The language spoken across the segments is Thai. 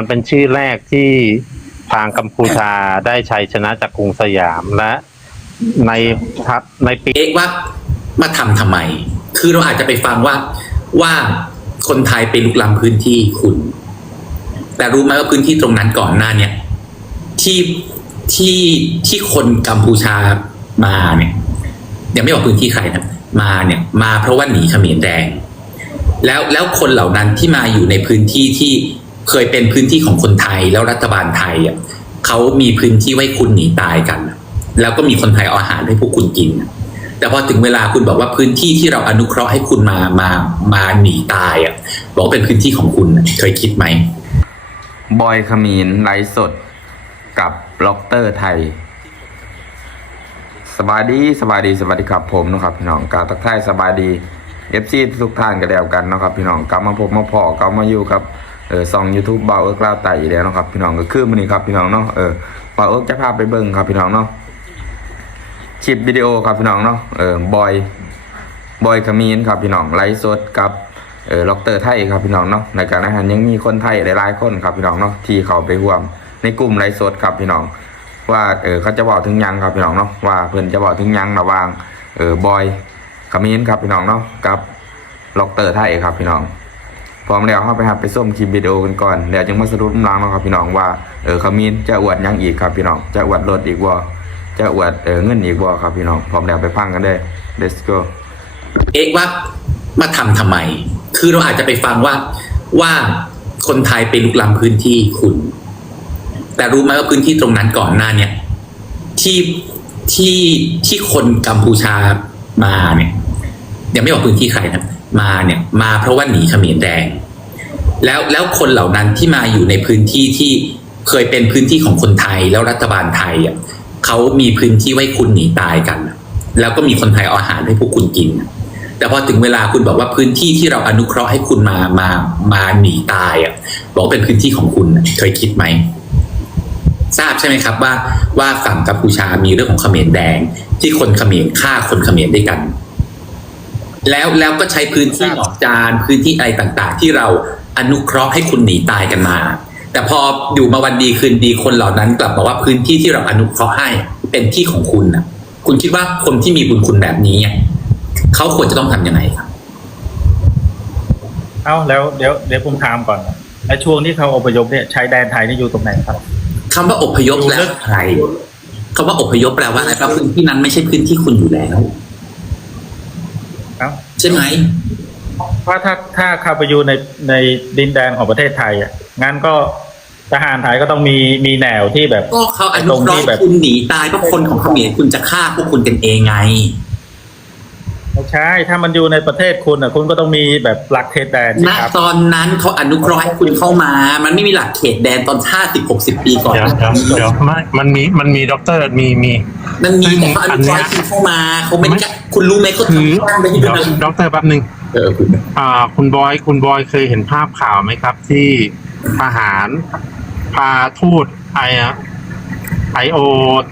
มันเป็นชื่อแรกที่ทางกัมพูชาได้ชัยชนะจากกรุงสยามและในทัศในปีเอ๊ะว่ามาทำทำไม คือเราอาจจะไปฟังว่าว่าคนไทยไปลุกล้ำพื้นที่คุณ แต่รู้ไหมว่าพื้นที่ตรงนั้นก่อนหน้าเนี่ยที่ที่ที่คนกัมพูชามาเนี่ยยังไม่บอกพื้นที่ใครนะมาเนี่ยมาเพราะว่าหนีเขมรแดง แล้วแล้วคนเหล่านั้นที่มาอยู่ในพื้นที่ที่ เคยเป็นพื้นที่ของคนไทยแล้วรัฐบาลไทยอะเขามีพื้นที่ไว้คุณหนีตายกัน แล้วก็มีคนไทยเอาอาหารให้พวกคุณกิน แต่พอถึงเวลาคุณบอกว่าพื้นที่ที่เราอนุเคราะห์ให้คุณมามามาหนีตายอะบอกว่าเป็นพื้นที่ของคุณเคยคิดไหมบอยขมีนไลฟ์สดกับล็อกเตอร์ไทยสบายดีสบายดีสวัสดีครับผมนะครับพี่น้องกาวตักไทายสบายดีเอฟซีทุกท่านก็แล้วกันนะครับพี่น้องกลับมาพบมาพอกลับมาอยู่ครับ เออซองยูทูบเบาเอิร์กลาวไต่อีกแล้วนะครับพี่น้องก็คือมันนี้ครับพี่น้องเนาะเออเบาเอิร์กจะพาไปเบิ่งครับพี่น้องเนาะคลิปวิดีโอครับพี่น้องเนาะเออบอยบอยขมีนครับพี่น้องไลฟ์สดกับเออล็อกเตอร์ไทยครับพี่น้องเนาะในการอาหารยังมีคนไทยหลายๆคนครับพี่น้องเนาะที่เขาไปร่วม ในกลุ่มไลฟ์สดครับพี่น้อง ว่าเออเขาจะบอกถึงยังครับพี่น้องเนาะว่าเพื่อนจะบอกถึงยังระวางเออบอยขมีนครับพี่น้องเนาะกับล็อกเตอร์ไทยครับพี่น้อง พร้อมแล้วเข้าไปหับไปส้มคลิปวิดีโอกันก่อนเดี๋ยวจึงมาสรุปล้างนะครับพี่น้องว่าเออขมีนจะอวดยังอีกครับพี่น้องจะอวดรถอีกบ่จะอวดเออเงินอีกบ่ครับพี่น้องพร้อมแล้วไปฟังกันเลย let's go เอ๊ะว่ามาทำทำไม คือเราอาจจะไปฟังว่าว่าคนไทยไปลุกล้ำพื้นที่คุณ แต่รู้ไหมว่าพื้นที่ตรงนั้นก่อนหน้าเนี่ยที่ที่ที่คนกัมพูชามาเนี่ยยังไม่บอกพื้นที่ใครนะ มาเนี่ยมาเพราะว่าหนีเขมรแดง แล้วแล้วคนเหล่านั้นที่มาอยู่ในพื้นที่ที่เคยเป็นพื้นที่ของคนไทยแล้วรัฐบาลไทยอะเขามีพื้นที่ไว้คุณหนีตายกัน แล้วก็มีคนไทยเอาอาหารให้พวกคุณกิน แต่พอถึงเวลาคุณบอกว่าพื้นที่ที่เราอนุเคราะห์ให้คุณมามามาหนีตายอะบอกว่าเป็นพื้นที่ของคุณเคยคิดไหมทราบใช่ไหมครับว่าว่าฝั่งกัมพูชามีเรื่องของเขมรแดง ที่คนเขมรฆ่าคนเขมรด้วยกัน แล้วแล้วก็ใช้พื้นที่หนองจานพื้นที่อะไรต่างๆ ที่เราอนุเคราะห์ให้คุณหนีตายกันมา แต่พออยู่มาวันดีคืนดีคนเหล่านั้นกลับบอกว่าพื้นที่ที่เราอนุเคราะห์ให้เป็นที่ของคุณนะคุณคิดว่าคนที่มีบุญคุณแบบนี้อะเขาควรจะต้องทำยังไงครับเอ้าแล้วเดี๋ยวเดี๋ยวผมถามก่อนไอ้ช่วงที่เขาอพยพเนี่ยชายแดนไทยนี่อยู่ตรงไหนครับคำว่าอพยพแปลว่าอะไรคำว่าอพยพแปลว่าอะไรแปลว่าพื้นที่นั้นไม่ใช่พื้นที่คุณอยู่แล้วเอ้า ใช่ไหมเพราะถ้าถ้าเข้าไปอยู่ในในดินแดนของประเทศไทยอะงั้นก็ทหารไทยก็ต้องมีมีแนวที่แบบก็เขาอนุเคราะห์คุณหนีตายเพราะคนของเขมรคุณจะฆ่าพวกคุณกันเองไงไม่ใช่ถ้ามันอยู่ในประเทศคุณอะคุณก็ต้องมีแบบหลักเขตแดนสิณครับตอนนั้นเขาอนุเคราะห์ให้คุณเข้ามา มันไม่มีหลักเขตแดนตอนห้าสิบหกสิบปีก่อนเดี๋ยวเดี๋ยวเดี๋ยวไม่มันมีมันมีด็อกเตอร์มีมีมันมีซึ่งแต่เขาอนุเคราะห์อันเนี้ยให้คุณเข้ามาเขาไม่ได้ คุณรู้ไหมเขาคือทำบ้านไปที่เดี๋ยวนั่นด็อกเตอร์แป๊บหนึ่งเออคุณอ่า คุณบอย คุณบอยเคยเห็นภาพข่าวไหมครับ ที่ทหาร พาทูตไอไอโอ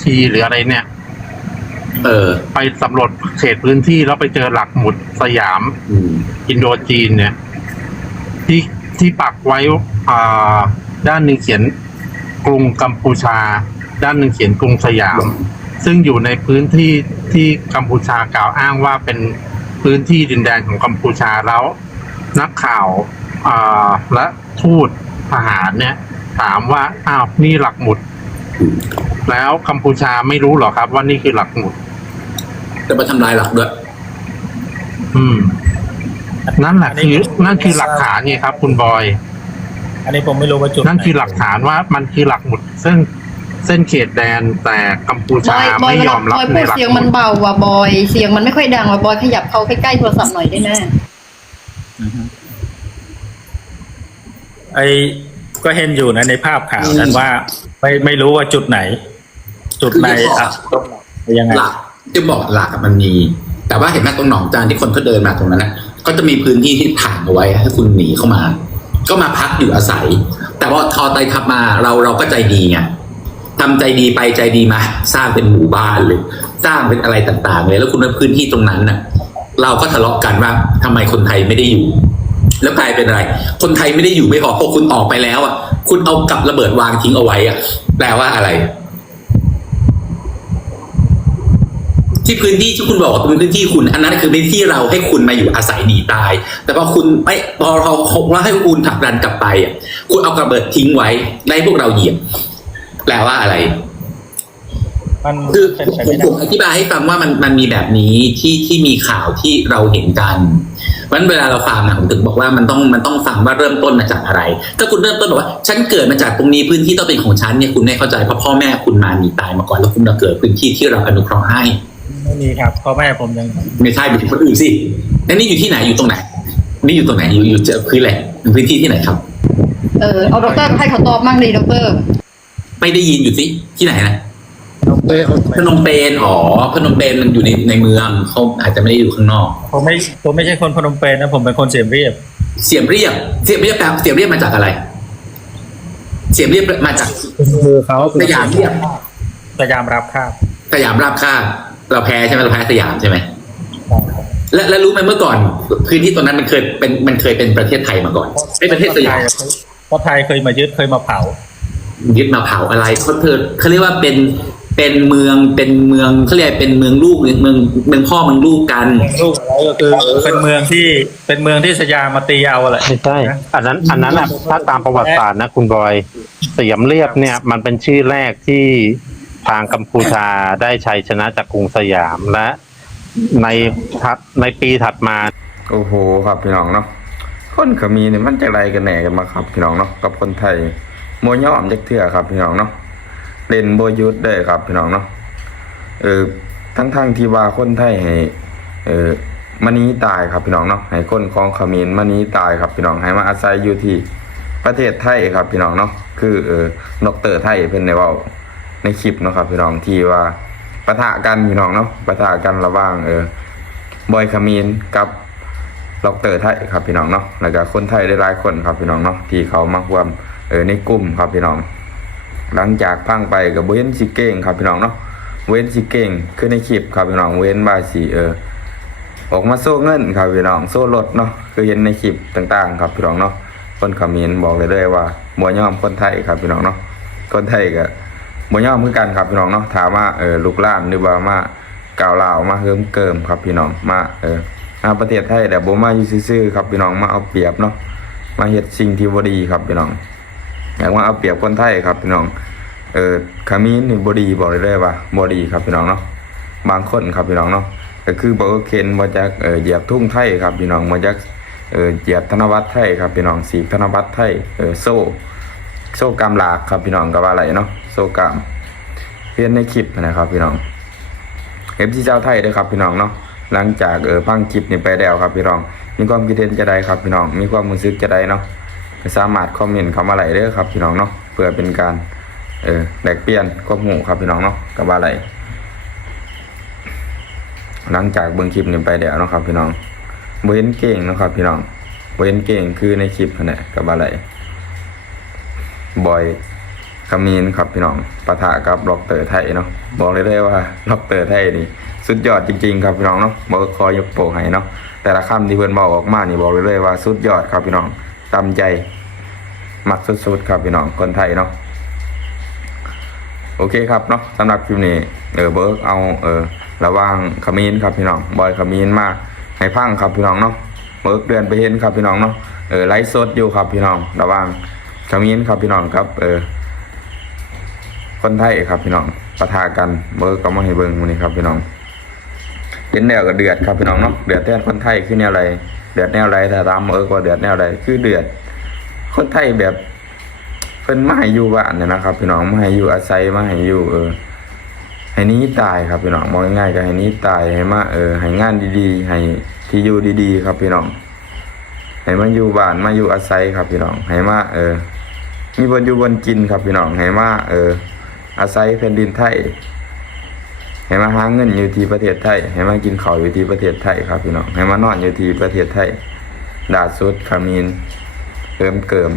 ทีหรืออะไรเนี่ย เออไปสำรวจเขตพื้นที่แล้วไปเจอหลักหมุดสยาม อืมอินโดจีนเนี่ย ที่ที่ปักไว้อ่าด้านหนึ่งเขียนกรุงกัมพูชา ด้านหนึ่งเขียนกรุงสยาม ซึ่งอยู่ในพื้นที่ที่กัมพูชากล่าวอ้างว่าเป็นพื้นที่ดินแดนของกัมพูชาแล้ว นักข่าวอ่าและทูตทหารเนี่ย ถามว่าอ้าวนี่หลักหมุด แล้วกัมพูชาไม่รู้เหรอครับ ว่านี่คือหลักหมุด จะมาทำลายหลักด้วยอืมนั่นแหละคือนั่นคือหลักฐานไงครับ คุณบอย อันนี้ผมไม่รู้ว่าจุดนั่นคือหลักฐานว่ามันคือหลักหมุดเส้น เส้นเขตแดนแต่กัมพูบชาอยบอไม่ยยอมรับบอยในพูดหลักเสียงหมุมันดเบาว่ะบอย เสียงมันไม่ค่อยดังว่ะบอยขยับเข้าใกล้ๆโทรศัพท์หน่อยได้ไหมอือฮึไอ้ก็เห็นอยู่นะในภาพข่าวนั้นว่า ไม่ไม่รู้ว่าจุดไหน จุดไหนอะตรงไหนยังไงหลักจะบอกหลักอะมันมี แต่ว่าเห็นไหมตรงหนองจานที่คนเขาเดินมาตรงนั้นนะก็จะมีพื้นที่ที่ถ่างเอาไว้ให้คุณหนีเข้ามา ก็มาพักอยู่อาศัย แต่ว่าทอไตทับมาเราเราก็ใจดีไง ทำใจดีไปใจดีมา สร้างเป็นหมู่บ้านเลยสร้างเป็นอะไรต่างๆเลยแล้วคุณว่าพื้นที่ตรงนั้นน่ะ เราก็ทะเลาะกันว่าทำไมคนไทยไม่ได้อยู่ แล้วกลายเป็นอะไร คนไทยไม่ได้อยู่ไม่พอพอคุณออกไปแล้วอะ คุณเอากับระเบิดวางทิ้งเอาไว้อะ แปลว่าอะไร ที่พื้นที่ที่คุณบอกว่าเป็นพื้นที่คุณ อันนั้นคือพื้นที่เราให้คุณมาอยู่อาศัยหนีตาย แต่พอคุณไม่พอเราว่าให้คุณผลักดันกลับไปอะ คุณเอากระเบิดทิ้งไว้ได้พวกเราเหยียบ แปลว่าอะไร มันคือเป็นไปผมไม่ผได้มอธิบายให้ฟังว่ามันมันมีแบบนี้ที่ที่มีข่าวที่เราเห็นกันเพราะฉะนั้นเวลาเราฟังนะผมถึงบอกว่ามันต้องมันต้องฟังว่าเริ่มต้นมาจากอะไร ถ้าคุณเริ่มต้นบอกว่า ฉันเกิดมาจากตรงนี้พื้นที่ต้องเป็นของฉันเนี่ยคุณไม่เข้าใจเพราะพ่อแม่คุณมาหนีตายมาก่อนแล้วคุณมาเกิดพื้นที่ที่เราอนุเคราะห์ให้ไม่มีครับพ่อแม่ผมยังไม่ใช่เป็นคนอื่นสิแล้วนี่อยู่ที่ไหนอยู่ตรงไหน นี่อยู่ตรงไหนอยู่อยู่เจอพื้นแหละพื้นที่ที่ไหนครับ เออเอาด็อกเตอร์ให้เขาตอบมั่งดีด็อกเตอร์ ไม่ได้ยินอยู่สิที่ไหนนะเต้พนมเปญอ๋อพนมเปญมันอยู่ในในเมืองเขาอาจจะไม่ได้อยู่ข้างนอกผมไม่ผมไม่ใช่คนพนมเปญนะผมเป็นคนเสียมเรียบ เสียมเรียบ เสียมเรียบแปลเสียมเรียบมาจากอะไร เสียมเรียบมาจากคือเขาสยามเรียบสยามรับคาบสยามราบคาบเราแพ้ใช่ไหมเราแพ้สยามใช่ไหมและและรู้ไหมเมื่อก่อนพื้นที่ตรงนั้นมันเคยเป็นมันเคยเป็นประเทศไทยมาก่อนเป็นประเทศสยามเพราะไทยเคยมายึดเคยมาเผา ยึดมาเผาอะไรเขาเธอเขาเรียกว่าเป็นเป็นเมืองเป็นเมืองเขาเรียกเป็นเมืองลูกหรือเมืองเมืองพ่อเมืองลูกกันลูกอะไรก็คือเป็นเมืองที่เป็นเมืองที่สยามมาตีเอาแหละไม่ใช่อันนั้นอันนั้นอะถ้าตามประวัติศาสตร์นะคุณบอยสยามเรียบเนี่ย มันเป็นชื่อแรกที่ทางกัมพูชาได้ชัยชนะจากกรุงสยามและในถัดในปีถัดมาโอ้โหครับพี่น้องเนาะคนขมีเนี่ยมันจะไรกันแหน่กันมาครับพี่น้องเนาะกับคนไทย โมย่อมจักเถื่อครับพี่น้องเนาะเล่นโบยุทธได้ครับพี่น้องเนาะเออทั้งทั้งๆที่ว่าคนไทยให้เออมานี้ตายครับพี่น้องเนาะให้คนของขมินมานี้ตายครับพี่น้องให้มาอาศัยอยู่ที่ประเทศไทยครับพี่น้องเนาะคือเออนกเตอร์ไทยเพิ่นได้ว้าในคลิปเนาะครับพี่น้องที่ว่าปะทะกันพี่น้องเนาะปะทะกันระหว่างเออบอยขมินกับล็อกเตอร์ไทยครับพี่น้องเนาะแล้วก็คนไทยได้หลายคนครับพี่น้องเนาะที่เขามาร่วม เออในกลุ่มครับพี่น้อง หลังจากพังไปกับเว้นสิเก่งครับพี่น้องเนาะเว้นสิเก่งคือในคลิปครับพี่น้องเว้นบาสีเออออกมาโซ่เงินครับพี่น้องโซ่รถเนาะคือเห็นในคลิปต่าง ๆ ครับพี่น้องเนาะคนขมิ้นบอกเลยเลยว่าบ่ยอมคนไทยครับพี่น้องเนาะคนไทยก็บ่ยอมคือกันครับพี่น้องเนาะถามว่าเออลูกล้านหรือว่ามาก่าวลาวมาเฮิมเกิมครับพี่น้องมาเออมาประเทศไทยแต่บ่มาอยู่ซื่อๆครับพี่น้องมาเอาเปรียบเนาะมาเฮ็ดสิ่งที่บ่ดีครับพี่น้อง อยากมาเอาเปรียบคนไทยครับพี่น้อง เออขมิ้นนี่บ่ดีบอกเลยเลยว่าบ่ดีครับพี่น้องเนาะ บางคนครับพี่น้องเนาะก็คือบ่เคนบ่จักเออเหยียบทุ่งไทยครับพี่น้องบ่จักเออเหยียบธนบัตรไทยครับพี่น้องสีธนบัตรไทยเออโซ่ โซ่กรรมหลากครับพี่น้องก็ว่าอะไรเนาะโซ่กรรมเรียนในคลิปนะครับพี่น้องเอฟซีเจ้าไทยด้วยครับพี่น้องเนาะหลังจากเออพังคลิปนี้ไปแล้วครับพี่น้อง มีความคิดเห็นจะได้ครับพี่น้อง มีความรู้สึกจะได้เนาะ สามารถคอมเมนต์เข้ามาไหลเด้อครับพี่น้องเนาะเพื่อเป็นการเออแลกเปลี่ยนความหูครับพี่น้องเนาะกับว่าอะไรหลังจากเบิ่งคลิปนี้ไปแล้วนะครับพี่น้องบ่เห็นเก่งนะครับพี่น้องบ่เห็นเก่งคือในคลิปนั่นแหละกับว่าอะไรบอยขมีนครับพี่น้องปะทะกับล็อกเตอร์ไทยเนาะบอกเลยได้ว่าล็อกเตอร์ไทยนี่สุดยอดจริงๆครับพี่น้องเนาะบอกคอยยกโปกให้เนาะแต่ละคำที่เพื่อนบอกออกมานี่บอกเลยเลยว่าสุดยอดครับพี่น้องตามใจ มักสุดๆครับพี่น้องคนไทยเนาะโอเคครับเนาะสำหรับคลิปนี้เออเบิร์กเอาเออระว่างขมีนครับพี่น้องบอยขมีนมาให้พังครับพี่น้องเนาะเบิร์กเดินไปเห็นครับพี่น้องเนาะเออไลฟ์สดอยู่ครับพี่น้องระว่างขมีนครับพี่น้องครับ เออคนไทยครับพี่น้องปะทากันเบิร์ก็มาให้เบิ่งมื้อนี้ครับพี่น้องเป็นแนวก็เดือดครับพี่น้องเนาะเดือดแทนคนไทยคือแนวอะไรเดือดแนวอะไรถ้าตามเบิร์ก็เดือดแนวอะไรคือเดือด คนไทยแบบเพิ่นมาให้อยู่บ้านเนี่ยนะครับพี่น้องมาให้อยู่อาศัยมาให้อยู่ เออให้นี้ตายครับพี่น้องมองง่ายๆก็ให้นี้ตายให้มาเออให้งานดีๆ ให้ที่อยู่ดีๆ ครับพี่น้องให้มาอยู่บ้านมาอยู่อาศัยครับพี่น้องให้มาเออ มีบนอยู่บนกินครับพี่น้องให้มาเออ อาศัยแผ่นดินไทยให้มาหาเงินอยู่ที่ประเทศไทยให้มากินข้าวอยู่ที่ประเทศไทยครับพี่น้องให้มานอนอยู่ที่ประเทศไทยดาดสุดขามีน ติมเกิม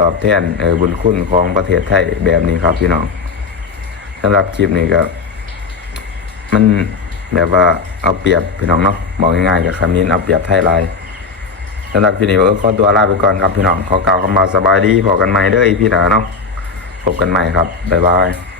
ตอบแทนเออบุญคุณของประเทศไทยแบบนี้ครับพี่น้องสำหรับคลิปนี้ก็มันแบบว่าเอาเปรียบพี่น้องเนาะบอกง่ายๆกับคำนี้เอาเปรียบไทยไลายสำหรับพี่นี่เออขอตัวลาไปก่อนครับพี่น้องขอกล่าวคำว่าสบายดีพอกันใหม่เด้อพี่หนาเนาะพบกันใหม่ครับบ๊ายบาย